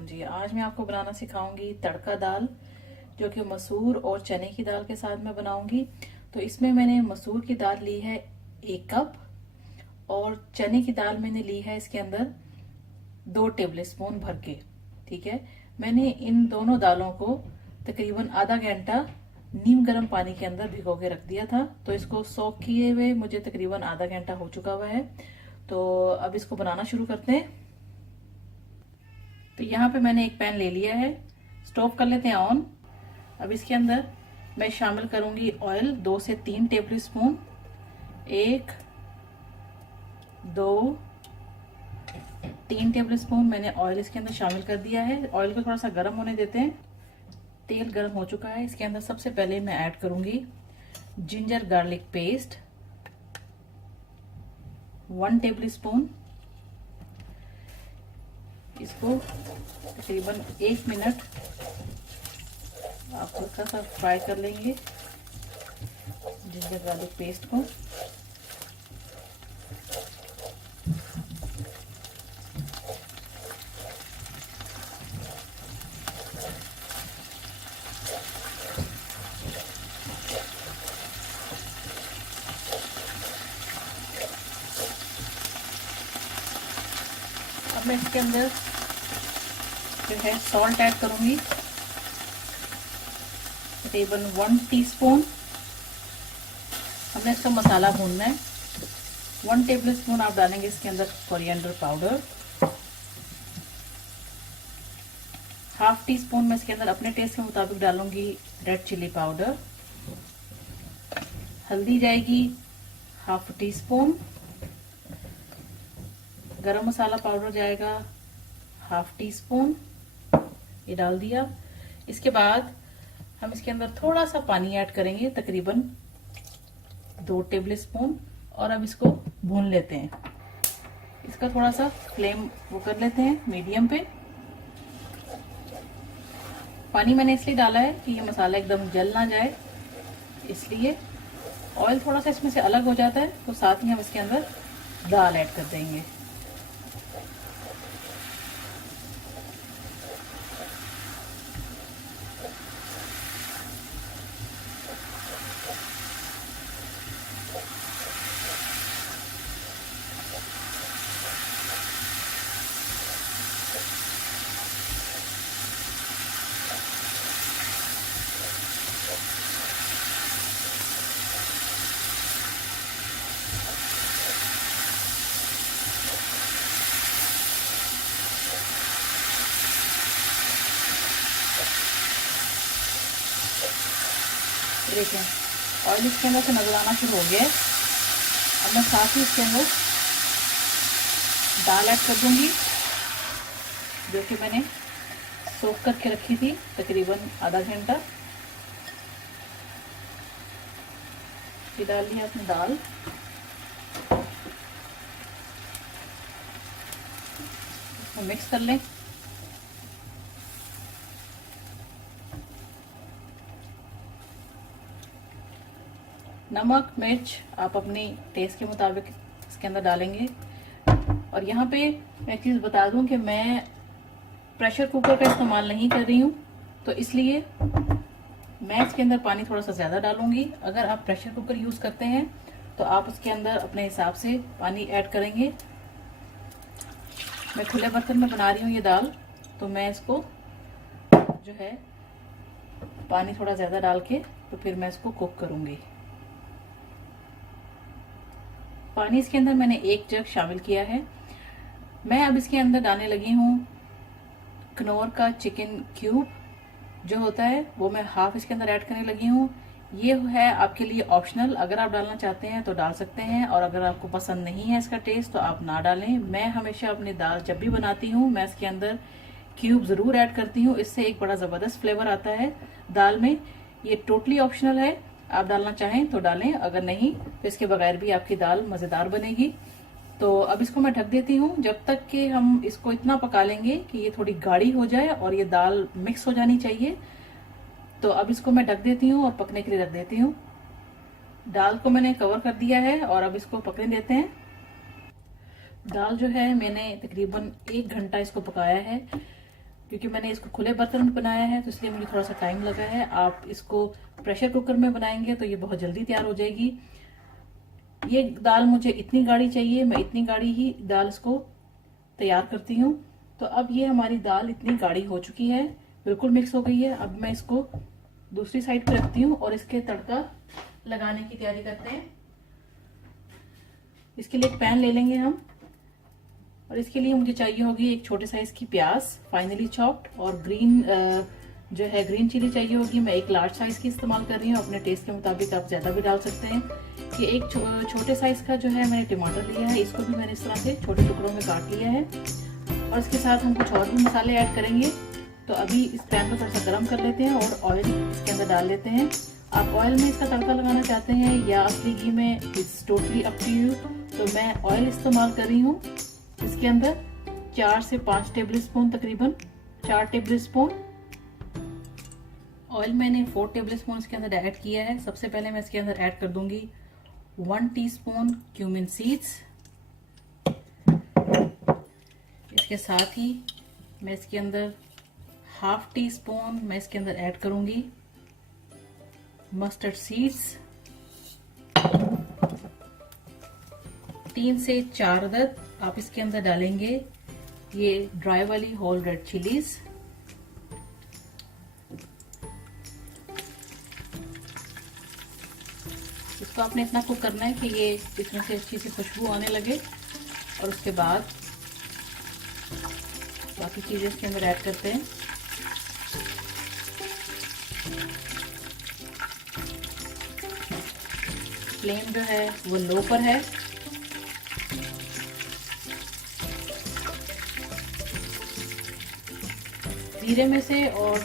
वालेकुम जी। आज मैं आपको बनाना सिखाऊंगी तड़का दाल, जो कि मसूर और चने की दाल के साथ मैं बनाऊंगी। तो इसमें मैंने मसूर की दाल ली है 1 कप और चने की दाल मैंने ली है इसके अंदर 2 टेबल स्पून भर के। ठीक है, मैंने इन दोनों दालों को तकरीबन आधा घंटा नीम गर्म पानी के अंदर भिगो के रख दिया था। तो इसको सोक किए हुए मुझे तकरीबन आधा घंटा हो चुका हुआ है। तो अब इसको बनाना शुरू करते हैं। तो यहाँ पे मैंने एक पैन ले लिया है, स्टोव कर लेते हैं ऑन। अब इसके अंदर मैं शामिल करूंगी ऑयल 2 से 3 टेबल स्पून। 1 2 3 टेबल स्पून मैंने ऑयल इसके अंदर शामिल कर दिया है। ऑयल को थोड़ा सा गर्म होने देते हैं। तेल गर्म हो चुका है। इसके अंदर सबसे पहले मैं ऐड करूंगी ginger garlic paste 1 table spoon. इसको तकरीबन 1 मिनट आप हल्का सा फ्राई कर लेंगे जिंजर गार्लिक पेस्ट को। अब मैं इसके अंदर जो है सॉल्ट ऐड करूंगी तकरीबन 1 टीस्पून। हमने इसका मसाला भूनना है। 1 टेबल स्पून आप डालेंगे इसके अंदर coriander powder. Half tea spoon मैं इसके अंदर अपने टेस्ट के मुताबिक डालूंगी रेड चिली पाउडर। हल्दी जाएगी हाफ टी स्पून। गरम मसाला पाउडर जाएगा हाफ टी स्पून। ये डाल दिया। इसके बाद हम इसके अंदर थोड़ा सा पानी ऐड करेंगे तकरीबन 2 टेबल स्पून और अब इसको भून लेते हैं। इसका थोड़ा सा फ्लेम वो कर लेते हैं मीडियम पे। पानी मैंने इसलिए डाला है कि ये मसाला एकदम जल ना जाए, इसलिए ऑयल थोड़ा सा इसमें से अलग हो जाता है तो साथ ही हम इसके अंदर दाल ऐड कर देंगे। देखें ऑयल इसके अंदर से नजर आना शुरू हो गया है। अब मैं साथ ही इसके अंदर दाल ऐड कर दूंगी जो कि मैंने सोख करके रखी थी तकरीबन आधा घंटा। ये डाल लिया अपनी दाल। इसको मिक्स कर लें। नमक मिर्च आप अपनी टेस्ट के मुताबिक इसके अंदर डालेंगे। और यहाँ पे मैं एक चीज़ बता दूं कि मैं प्रेशर कुकर का इस्तेमाल नहीं कर रही हूँ, तो इसलिए मैं इसके अंदर पानी थोड़ा सा ज़्यादा डालूंगी। अगर आप प्रेशर कुकर यूज़ करते हैं तो आप उसके अंदर अपने हिसाब से पानी ऐड करेंगे। मैं खुले बर्तन में बना रही हूँ ये दाल, तो मैं इसको जो है पानी थोड़ा ज़्यादा डाल के तो फिर मैं इसको कुक करूँगी। पानी इसके अंदर मैंने 1 जग शामिल किया है। मैं अब इसके अंदर डालने लगी हूँ कनौर का चिकन क्यूब जो होता है, वो मैं हाफ इसके अंदर ऐड करने लगी हूँ। ये है आपके लिए ऑप्शनल, अगर आप डालना चाहते हैं तो डाल सकते हैं और अगर आपको पसंद नहीं है इसका टेस्ट तो आप ना डालें। मैं हमेशा अपनी दाल जब भी बनाती हूँ मैं इसके अंदर क्यूब जरूर ऐड करती हूँ, इससे एक बड़ा जबरदस्त फ्लेवर आता है दाल में। ये टोटली ऑप्शनल है, आप डालना चाहें तो डालें, अगर नहीं तो इसके बगैर भी आपकी दाल मजेदार बनेगी। तो अब इसको मैं ढक देती हूँ जब तक कि हम इसको इतना पका लेंगे कि ये थोड़ी गाढ़ी हो जाए और ये दाल मिक्स हो जानी चाहिए। तो अब इसको मैं ढक देती हूँ और पकने के लिए रख देती हूँ। दाल को मैंने कवर कर दिया है और अब इसको पकने देते हैं। दाल जो है मैंने तकरीबन 1 घंटा इसको पकाया है। क्योंकि मैंने इसको खुले बर्तन में बनाया है तो इसलिए मुझे थोड़ा सा टाइम लगा है। आप इसको प्रेशर कुकर में बनाएंगे तो ये बहुत जल्दी तैयार हो जाएगी। ये दाल मुझे इतनी गाढ़ी चाहिए, मैं इतनी गाढ़ी ही दाल इसको तैयार करती हूँ। तो अब ये हमारी दाल इतनी गाढ़ी हो चुकी है, बिल्कुल मिक्स हो गई है। अब मैं इसको दूसरी साइड पे रखती हूँ और इसके तड़का लगाने की तैयारी करते हैं। इसके लिए एक पैन ले लेंगे हम, और इसके लिए मुझे चाहिए होगी एक छोटे साइज की प्याज फाइनली चॉप्ड, और ग्रीन जो है ग्रीन चिली चाहिए होगी। मैं एक लार्ज साइज की इस्तेमाल कर रही हूँ, अपने टेस्ट के मुताबिक आप ज्यादा भी डाल सकते हैं। ये एक छोटे साइज का जो है मैंने टमाटर लिया है, इसको भी मैंने इस तरह से छोटे टुकड़ों में काट लिया है। और इसके साथ हम कुछ और भी मसाले ऐड करेंगे। तो अभी इस पैन को थोड़ा सा गर्म कर लेते हैं और ऑयल इसके अंदर डाल लेते हैं। आप ऑयल में इसका तड़का लगाना चाहते हैं या असली घी में, it's totally up to you. तो मैं ऑयल इस्तेमाल कर रही हूँ। इसके अंदर 4 से 5 टेबल स्पून, तकरीबन 4 टेबल स्पून ऑयल मैंने 4 टेबल स्पून इसके अंदर ऐड किया है। सबसे पहले मैं इसके अंदर ऐड कर दूंगी 1 टीस्पून क्यूमिन सीड्स। इसके साथ ही मैं इसके अंदर हाफ टी स्पून मैं इसके अंदर ऐड करूंगी मस्टर्ड सीड्स। 3 से 4 अदद आप इसके अंदर डालेंगे ये ड्राई वाली होल रेड चिलीज। इसको आपने इतना कुक करना है कि ये इसमें से अच्छी सी खुशबू आने लगे, और उसके बाद बाकी चीजें इसके अंदर ऐड करते हैं। फ्लेम जो है वो लो पर है। जीरे में से और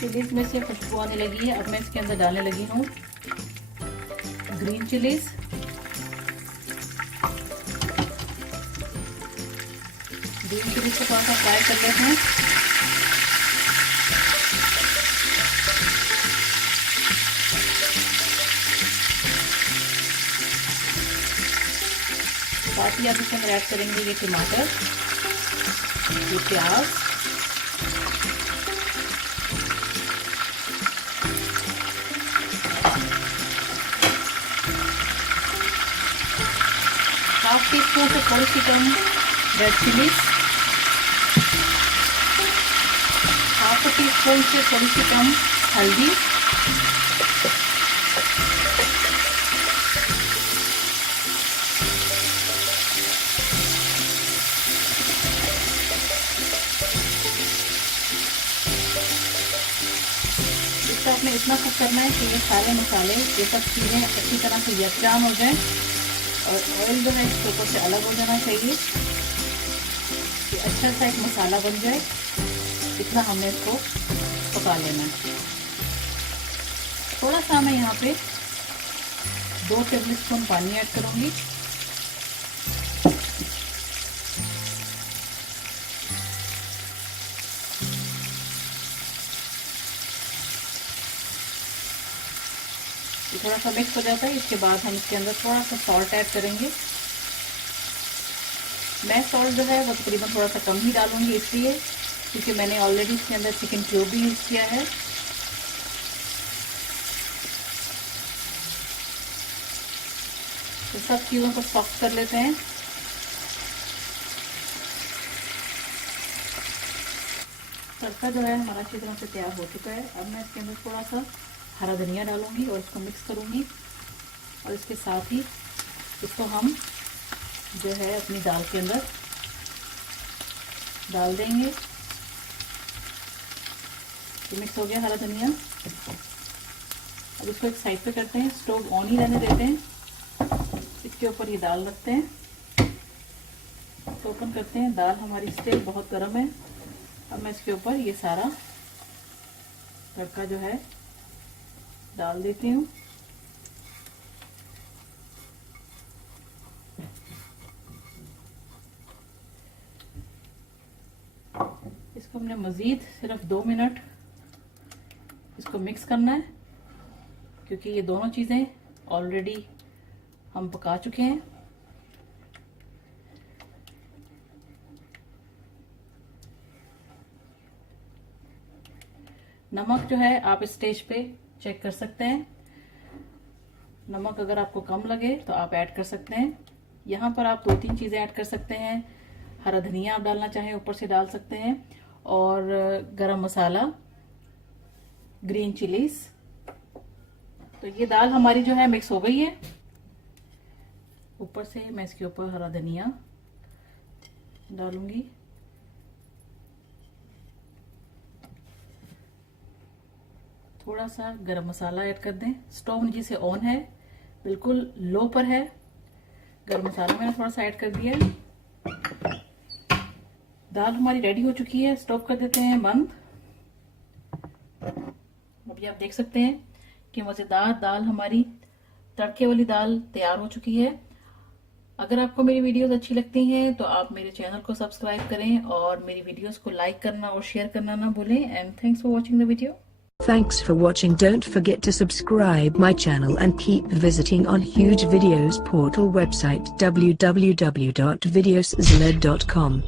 चिलीज में से खुशबू आने लगी है। अब मैं इसके अंदर डालने लगी हूँ ग्रीन चिलीज। ग्रीन चिलीज को थोड़ा सा फ्राई कर लेते हैं। साथ ही आप इसके अंदर ऐड करेंगे ये टमाटर, ये प्याज, हाफ टी स्पून से थोड़ी सी कम red chillies, half teaspoon से थोड़ी सी कम हल्दी, इसका आपने इतना कुक करना है कि ये सारे मसाले, ये सब चीज़ें अच्छी तरह से यकजान हो जाए, और ऑयल जो है इसके ऊपर से अलग हो जाना चाहिए कि अच्छा सा एक मसाला बन जाए। इतना हमने इसको पका लेना है। थोड़ा सा मैं यहाँ पे 2 टेबल स्पून पानी ऐड करूँगी। थोड़ा सा मिक्स हो जाता है, इसके बाद हम इसके अंदर थोड़ा सा सॉल्ट ऐड करेंगे। मैं सॉल्ट जो है वो तकरीबन थोड़ा सा कम ही डालूंगी, इसलिए क्योंकि मैंने ऑलरेडी इसके अंदर चिकन क्यूब भी यूज किया है। तो सब चीज़ों को सॉफ्ट कर लेते हैं। तड़का जो है हमारा अच्छी तरह से तैयार हो चुका है। अब मैं इसके अंदर थोड़ा सा हरा धनिया डालूंगी और इसको मिक्स करूंगी, और इसके साथ ही इसको हम जो है अपनी दाल के अंदर डाल देंगे। तो मिक्स हो गया हरा धनिया। अब इसको एक साइड पे करते हैं, स्टोव ऑन ही रहने देते हैं। इसके ऊपर ये दाल रखते हैं, तो ओपन करते हैं। दाल हमारी स्टिल बहुत गर्म है। अब मैं इसके ऊपर ये सारा तड़का जो है डाल देती हूँ। इसको हमने मज़ीद सिर्फ 2 मिनट इसको मिक्स करना है, क्योंकि ये दोनों चीज़ें ऑलरेडी हम पका चुके हैं। नमक जो है आप इस स्टेज पे चेक कर सकते हैं। नमक अगर आपको कम लगे तो आप ऐड कर सकते हैं। यहाँ पर आप 2-3 चीजें ऐड कर सकते हैं। हरा धनिया आप डालना चाहें ऊपर से डाल सकते हैं, और गरम मसाला, ग्रीन चिलीज। तो ये दाल हमारी जो है मिक्स हो गई है। ऊपर से मैं इसके ऊपर हरा धनिया डालूंगी। थोड़ा सा गरम मसाला ऐड कर दें। स्टोव नीचे से ऑन है, बिल्कुल लो पर है। गरम मसाला मैंने थोड़ा सा ऐड कर दिया है। दाल हमारी रेडी हो चुकी है। स्टोव कर देते हैं बंद। अभी आप देख सकते हैं कि मजेदार दाल हमारी, तड़के वाली दाल तैयार हो चुकी है। अगर आपको मेरी वीडियोस अच्छी लगती हैं तो आप मेरे चैनल को सब्सक्राइब करें और मेरी वीडियोस को लाइक करना और शेयर करना ना भूलें। And thanks for watching the video. Thanks for watching. Don't forget to subscribe my channel and keep visiting on Huge Videos portal website www.videoszz.com.